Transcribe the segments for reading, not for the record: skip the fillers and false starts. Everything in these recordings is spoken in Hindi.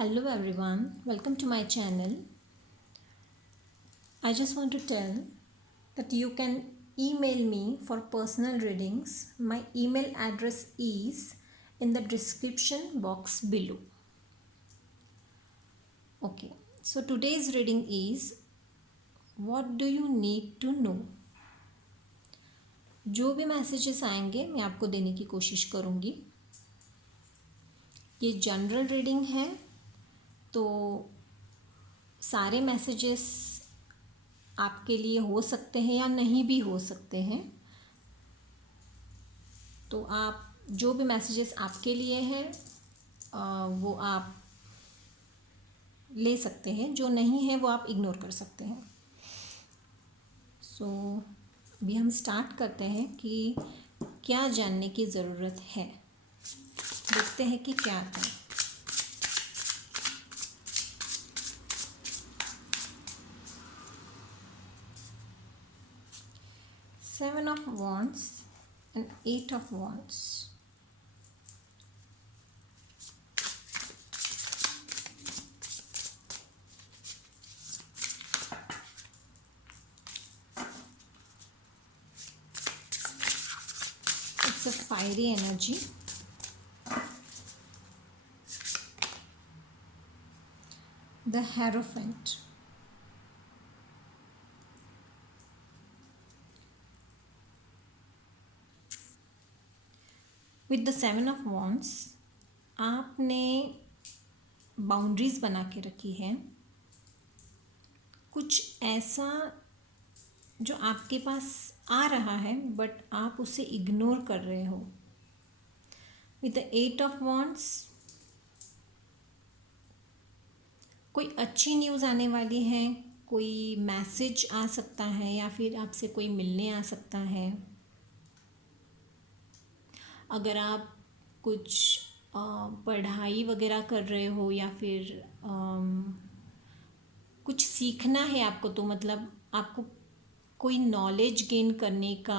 Hello everyone, welcome to my channel. I just want to tell that you can email me for personal readings. My email address is in the description box below. Okay, so today's reading is what do you need to know? जो भी मैसेजेस आएंगे मैं आपको देने की कोशिश करूँगी. ये जनरल रीडिंग है तो सारे मैसेजेस आपके लिए हो सकते हैं या नहीं भी हो सकते हैं. तो आप जो भी मैसेजेस आपके लिए हैं वो आप ले सकते हैं, जो नहीं है वो आप इग्नोर कर सकते हैं. सो अभी हम स्टार्ट करते हैं कि क्या जानने की ज़रूरत है. देखते हैं कि क्या आता है. Seven of Wands and Eight of Wands. It's a fiery energy. The Hierophant. With the seven of wands आपने बाउंड्रीज़ बना के रखी है. कुछ ऐसा जो आपके पास आ रहा है बट आप उसे इग्नोर कर रहे हो. With the eight of wands कोई अच्छी न्यूज़ आने वाली है, कोई मैसेज आ सकता है या फिर आपसे कोई मिलने आ सकता है. अगर आप कुछ पढ़ाई वगैरह कर रहे हो या फिर कुछ सीखना है आपको, तो मतलब आपको कोई नॉलेज गेन करने का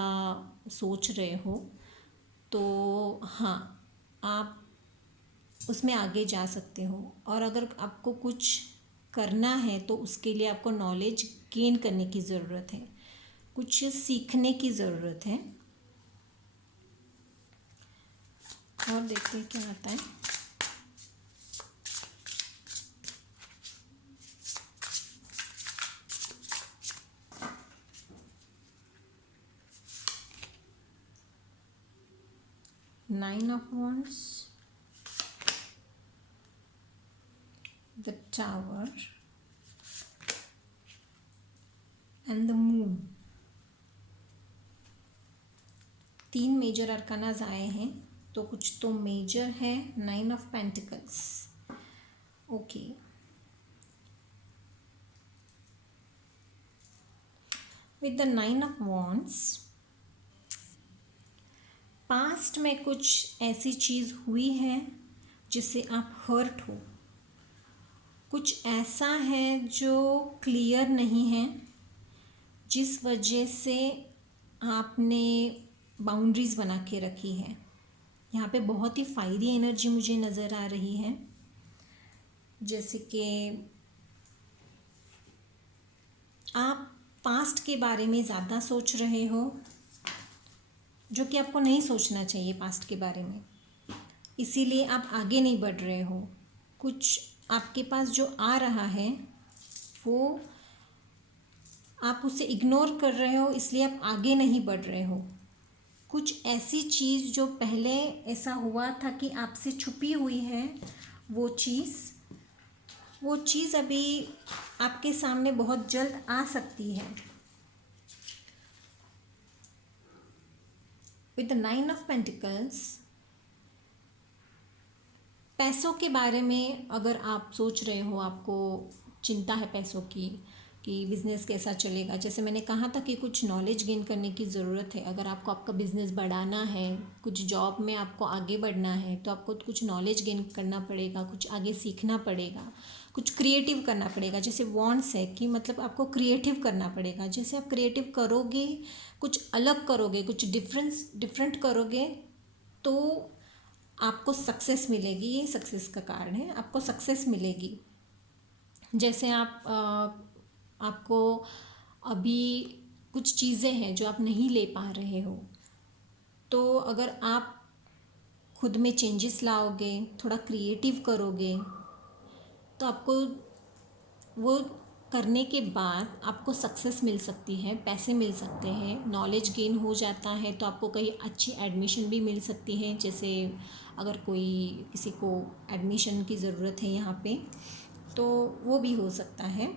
सोच रहे हो, तो हाँ आप उसमें आगे जा सकते हो. और अगर आपको कुछ करना है तो उसके लिए आपको नॉलेज गेन करने की ज़रूरत है, कुछ सीखने की ज़रूरत है. और देखते हैं क्या आता है. Nine of wands, the tower and the moon. तीन मेजर अरकानाज आए हैं तो कुछ तो मेजर है. Nine of pentacles. Okay, with the nine of wands past में कुछ ऐसी चीज़ हुई है जिससे आप हर्ट हो. कुछ ऐसा है जो क्लियर नहीं है, जिस वजह से आपने बाउंड्रीज़ बना के रखी है. यहाँ पे बहुत ही फायरी एनर्जी मुझे नज़र आ रही है, जैसे कि आप पास्ट के बारे में ज़्यादा सोच रहे हो, जो कि आपको नहीं सोचना चाहिए पास्ट के बारे में. इसीलिए आप आगे नहीं बढ़ रहे हो. कुछ आपके पास जो आ रहा है वो आप उसे इग्नोर कर रहे हो, इसलिए आप आगे नहीं बढ़ रहे हो. कुछ ऐसी चीज़ जो पहले ऐसा हुआ था कि आपसे छुपी हुई है, वो चीज़ अभी आपके सामने बहुत जल्द आ सकती है. With the nine of pentacles पैसों के बारे में अगर आप सोच रहे हो, आपको चिंता है पैसों की कि बिज़नेस कैसा चलेगा. जैसे मैंने कहा था कि कुछ नॉलेज गेन करने की ज़रूरत है. अगर आपको आपका बिज़नेस बढ़ाना है, कुछ जॉब में आपको आगे बढ़ना है, तो आपको कुछ नॉलेज गेन करना पड़ेगा, कुछ आगे सीखना पड़ेगा, कुछ क्रिएटिव करना पड़ेगा. जैसे वॉन्ट्स है कि मतलब आपको क्रिएटिव करना पड़ेगा. जैसे आप क्रिएटिव करोगे, कुछ अलग करोगे, कुछ डिफरेंट करोगे, तो आपको सक्सेस मिलेगी। ये सक्सेस का कार्ड है, आपको सक्सेस मिलेगी। जैसे आपको अभी कुछ चीज़ें हैं जो आप नहीं ले पा रहे हो, तो अगर आप खुद में चेंजेस लाओगे, थोड़ा क्रिएटिव करोगे, तो आपको वो करने के बाद आपको सक्सेस मिल सकती है, पैसे मिल सकते हैं, नॉलेज गेन हो जाता है, तो आपको कहीं अच्छी एडमिशन भी मिल सकती है। जैसे अगर कोई किसी को एडमिशन की ज़रूरत है यहाँ पे, तो वो भी हो सकता है।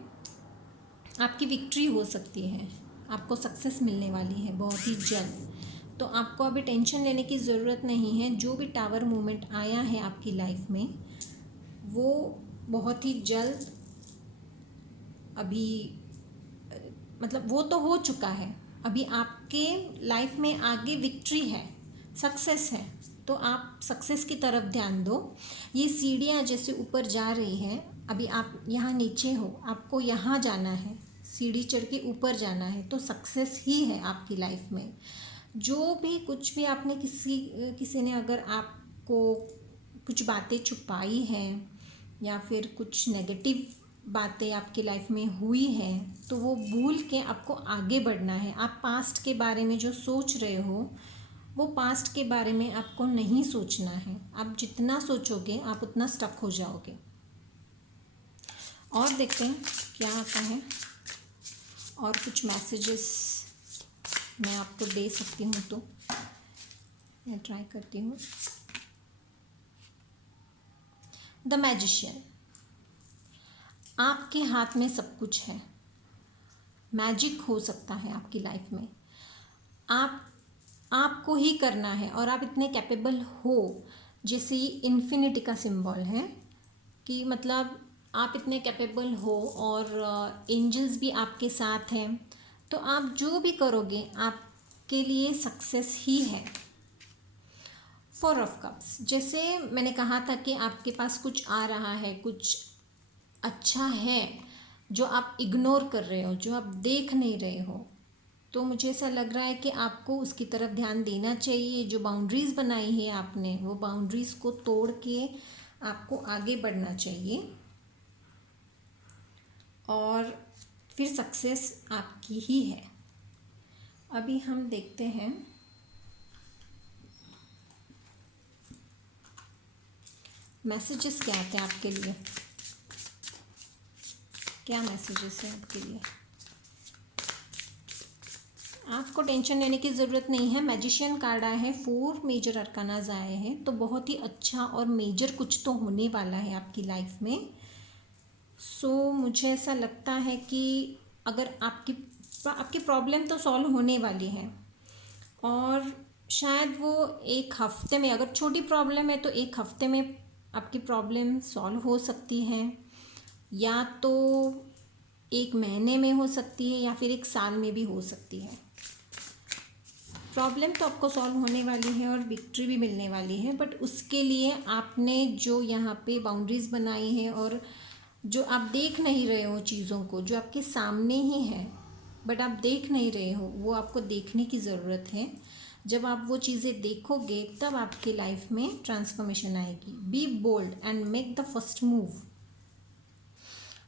आपकी विक्ट्री हो सकती है, आपको सक्सेस मिलने वाली है बहुत ही जल्द। तो आपको अभी टेंशन लेने की ज़रूरत नहीं है। जो भी टावर मूवमेंट आया है आपकी लाइफ में, वो बहुत ही जल्द अभी मतलब वो तो हो चुका है। अभी आपके लाइफ में आगे विक्ट्री है, सक्सेस है, तो आप सक्सेस की तरफ ध्यान दो। ये सीढ़ियाँ जैसे ऊपर जा रही हैं, अभी आप यहाँ नीचे हो, आपको यहाँ जाना है, सीढ़ी चढ़ के ऊपर जाना है, तो सक्सेस ही है आपकी लाइफ में। जो भी कुछ भी आपने किसी ने अगर आपको कुछ बातें छुपाई हैं या फिर कुछ नेगेटिव बातें आपकी लाइफ में हुई हैं, तो वो भूल के आपको आगे बढ़ना है। आप पास्ट के बारे में जो सोच रहे हो, वो पास्ट के बारे में आपको नहीं सोचना है। आप जितना सोचोगे आप उतना स्टक हो जाओगे। और देखते हैं क्या आता है, और कुछ मैसेजेस मैं आपको दे सकती हूँ, तो मैं ट्राई करती हूँ। द मैजिशियन, आपके हाथ में सब कुछ है, मैजिक हो सकता है आपकी लाइफ में। आपको ही करना है, और आप इतने कैपेबल हो। जैसे ये इन्फिनिटी का सिंबल है कि मतलब आप इतने कैपेबल हो, और एंजल्स भी आपके साथ हैं, तो आप जो भी करोगे आपके लिए सक्सेस ही है। फोर ऑफ कप्स, जैसे मैंने कहा था कि आपके पास कुछ आ रहा है, कुछ अच्छा है जो आप इग्नोर कर रहे हो, जो आप देख नहीं रहे हो, तो मुझे ऐसा लग रहा है कि आपको उसकी तरफ ध्यान देना चाहिए। जो बाउंड्रीज़ बनाई है आपने, वो बाउंड्रीज़ को तोड़ के आपको आगे बढ़ना चाहिए, और फिर सक्सेस आपकी ही है। अभी हम देखते हैं मैसेजेस क्या आते हैं आपके लिए, क्या मैसेजेस हैं आपके लिए। आपको टेंशन लेने की ज़रूरत नहीं है। मैजिशियन कार्ड आया है, 4 मेजर अरकानाज आए हैं, तो बहुत ही अच्छा और मेजर कुछ तो होने वाला है आपकी लाइफ में। मुझे ऐसा लगता है कि अगर आपकी प्रॉब्लम तो सॉल्व होने वाली है, और शायद वो एक हफ्ते में, अगर छोटी प्रॉब्लम है तो एक हफ्ते में आपकी प्रॉब्लम सॉल्व हो सकती है, या तो एक महीने में हो सकती है, या फिर एक साल में भी हो सकती है। प्रॉब्लम तो आपको सॉल्व होने वाली है और विक्ट्री भी मिलने वाली है, बट उसके लिए आपने जो यहाँ पे बाउंड्रीज़ बनाई है, और जो आप देख नहीं रहे हो चीज़ों को, जो आपके सामने ही है बट आप देख नहीं रहे हो, वो आपको देखने की ज़रूरत है। जब आप वो चीज़ें देखोगे तब आपकी लाइफ में ट्रांसफॉर्मेशन आएगी। Be bold and make the first move.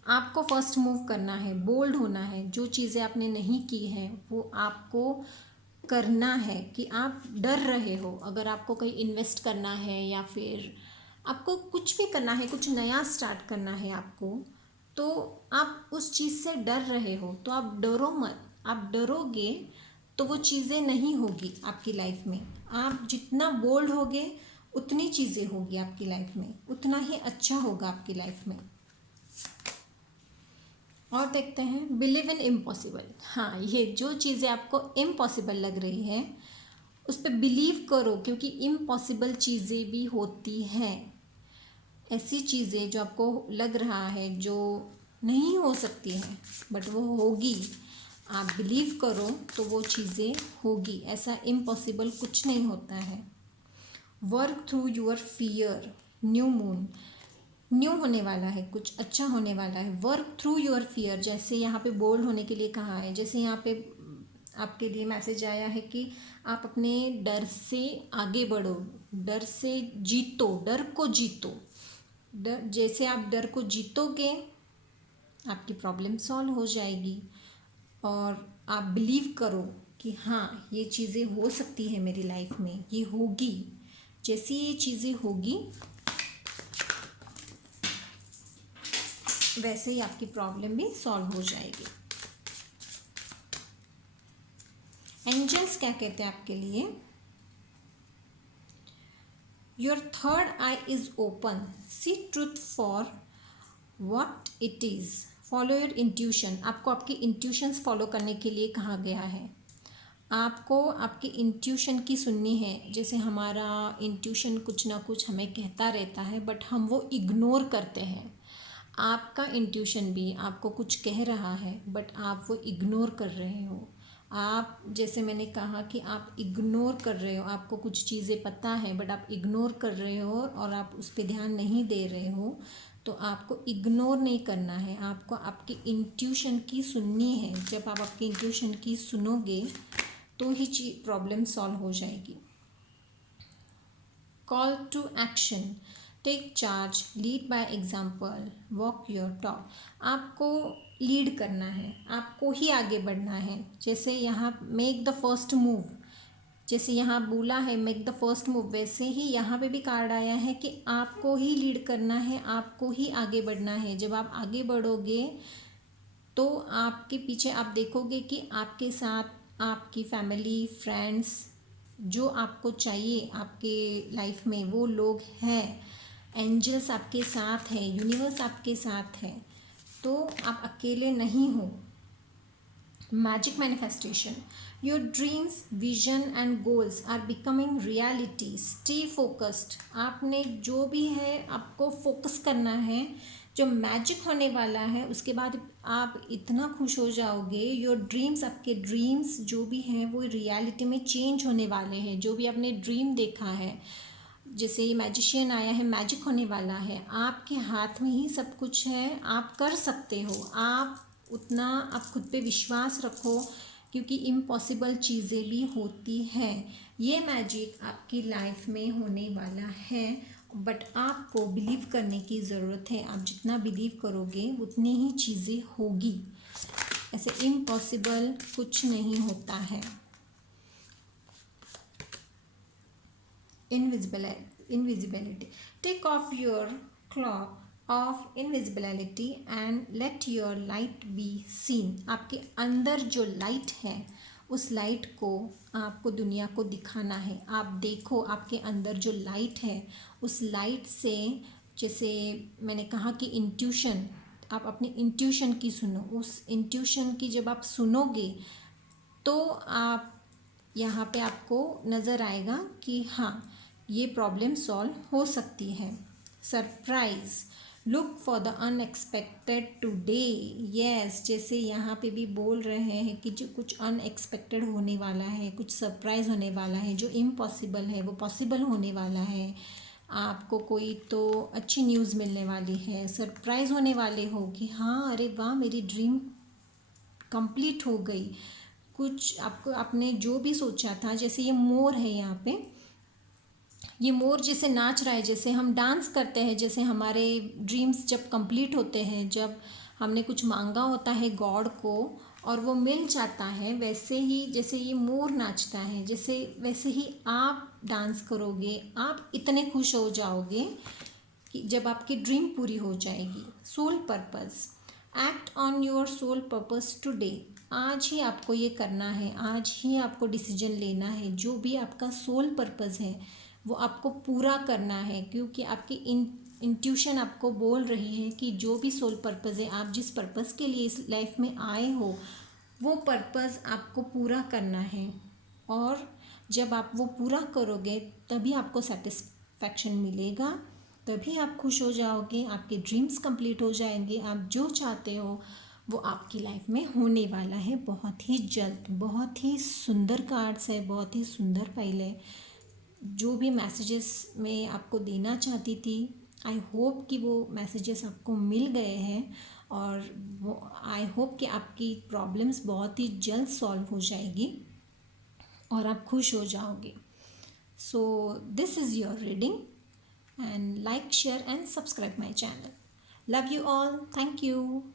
आपको फर्स्ट मूव करना है, बोल्ड होना है। जो चीज़ें आपने नहीं की हैं वो आपको करना है। कि आप डर रहे हो, अगर आपको कहीं इन्वेस्ट करना है या फिर आपको कुछ भी करना है, कुछ नया स्टार्ट करना है आपको, तो आप उस चीज़ से डर रहे हो, तो आप डरो मत। आप डरोगे तो वो चीज़ें नहीं होगी आपकी लाइफ में। आप जितना बोल्ड होगे उतनी चीज़ें होगी आपकी लाइफ में, उतना ही अच्छा होगा आपकी लाइफ में। और देखते हैं बिलीव इन इम्पॉसिबल। हाँ, ये जो चीज़ें आपको इम्पॉसिबल लग रही है उस पर बिलीव करो, क्योंकि इम्पॉसिबल चीज़ें भी होती हैं। ऐसी चीज़ें जो आपको लग रहा है जो नहीं हो सकती हैं, बट वो होगी। आप बिलीव करो तो वो चीज़ें होगी। ऐसा इम्पॉसिबल कुछ नहीं होता है। Work through your fear. New moon, new होने वाला है, कुछ अच्छा होने वाला है। वर्क थ्रू योर फियर, जैसे यहाँ पे बोल्ड होने के लिए कहा है, जैसे यहाँ पे आपके लिए मैसेज आया है कि आप अपने डर से आगे बढ़ो, डर से जीतो, डर को जीतो। डर, जैसे आप डर को जीतोगे आपकी प्रॉब्लम सॉल्व हो जाएगी और आप बिलीव करो कि हाँ ये चीज़ें हो सकती है मेरी लाइफ में, ये होगी। जैसी ये चीज़ें होगी वैसे ही आपकी प्रॉब्लम भी सॉल्व हो जाएगी। एंजल्स क्या कहते हैं आपके लिए? Your third eye is open, see truth for what it is, follow your intuition. आपको आपकी इंट्यूशंस फॉलो करने के लिए कहा गया है। आपको आपकी इंट्यूशन की सुननी है। जैसे हमारा इंट्यूशन कुछ ना कुछ हमें कहता रहता है बट हम वो इग्नोर करते हैं। आपका इंट्यूशन भी आपको कुछ कह रहा है बट आप वो इग्नोर कर रहे हो। आप, जैसे मैंने कहा कि आप इग्नोर कर रहे हो, आपको कुछ चीज़ें पता है बट आप इग्नोर कर रहे हो और आप उस पर ध्यान नहीं दे रहे हो। तो आपको इग्नोर नहीं करना है, आपको आपकी इंट्यूशन की सुननी है। जब आप आपकी इंट्यूशन की सुनोगे तो ही प्रॉब्लम सॉल्व हो जाएगी। Call to action, take charge, lead by example, walk your talk. आपको लीड करना है, आपको ही आगे बढ़ना है। जैसे यहाँ मेक द फर्स्ट मूव, जैसे यहाँ बोला है मेक द फर्स्ट मूव, वैसे ही यहाँ पे भी कार्ड आया है कि आपको ही लीड करना है, आपको ही आगे बढ़ना है। जब आप आगे बढ़ोगे तो आपके पीछे आप देखोगे कि आपके साथ आपकी फैमिली, फ्रेंड्स, जो आपको चाहिए आपके लाइफ में वो लोग हैं। एंजल्स आपके साथ हैं, यूनिवर्स आपके साथ है, तो आप अकेले नहीं हो। Magic manifestation, your dreams, vision and goals are becoming reality, stay focused. आपने जो भी है आपको फोकस करना है। जो मैजिक होने वाला है उसके बाद आप इतना खुश हो जाओगे। योर ड्रीम्स, आपके ड्रीम्स जो भी हैं वो रियलिटी में चेंज होने वाले हैं। जो भी आपने ड्रीम देखा है, जैसे ये मैजिशियन आया है, मैजिक होने वाला है। आपके हाथ में ही सब कुछ है, आप कर सकते हो। आप उतना आप खुद पे विश्वास रखो क्योंकि इम्पॉसिबल चीज़ें भी होती हैं। ये मैजिक आपकी लाइफ में होने वाला है बट आपको बिलीव करने की ज़रूरत है। आप जितना बिलीव करोगे उतनी ही चीज़ें होगी। ऐसे इम्पॉसिबल कुछ नहीं होता है। Invisibility. Take off your cloak of invisibility and let your light be seen. आपके अंदर जो लाइट है उस लाइट को आपको दुनिया को दिखाना है। आप देखो आपके अंदर जो लाइट है उस लाइट से, जैसे मैंने कहा कि इंट्यूशन, आप अपनी इंट्यूशन की सुनो। उस इंट्यूशन की जब आप सुनोगे तो आप यहाँ पे आपको नज़र आएगा कि हाँ ये प्रॉब्लम सॉल्व हो सकती है। Surprise, look for the unexpected today. Yes, जैसे यहाँ पे भी बोल रहे हैं कि जो कुछ अनएक्सपेक्टेड होने वाला है, कुछ सरप्राइज होने वाला है, जो इम्पॉसिबल है वो पॉसिबल होने वाला है। आपको कोई तो अच्छी न्यूज़ मिलने वाली है, सरप्राइज होने वाले हो कि हाँ अरे वाह मेरी ड्रीम कंप्लीट हो गई। कुछ आपको, आपने जो भी सोचा था, जैसे ये मोर है यहाँ पे, ये मोर जैसे नाच रहा है, जैसे हम डांस करते हैं, जैसे हमारे ड्रीम्स जब कंप्लीट होते हैं, जब हमने कुछ मांगा होता है गॉड को और वो मिल जाता है, वैसे ही जैसे ये मोर नाचता है, जैसे वैसे ही आप डांस करोगे। आप इतने खुश हो जाओगे कि जब आपकी ड्रीम पूरी हो जाएगी। Soul purpose, act on your soul purpose today. आज ही आपको ये करना है, आज ही आपको डिसीजन लेना है। जो भी आपका सोल पर्पस है वो आपको पूरा करना है, क्योंकि आपकी इंट्यूशन आपको बोल रही है कि जो भी सोल पर्पस है, आप जिस पर्पस के लिए इस लाइफ में आए हो वो पर्पस आपको पूरा करना है। और जब आप वो पूरा करोगे तभी आपको सेटिस्फैक्शन मिलेगा, तभी आप खुश हो जाओगे, आपके ड्रीम्स कंप्लीट हो जाएंगे। आप जो चाहते हो वो आपकी लाइफ में होने वाला है बहुत ही जल्द। बहुत ही सुंदर कार्ड्स है, बहुत ही सुंदर फाइल है। जो भी मैसेजेस मैं आपको देना चाहती थी आई होप कि वो मैसेजेस आपको मिल गए हैं और वो आई होप कि आपकी प्रॉब्लम्स बहुत ही जल्द सॉल्व हो जाएगी और आप खुश हो जाओगे. So this is your reading and like, share and subscribe my channel. Love you all. Thank you.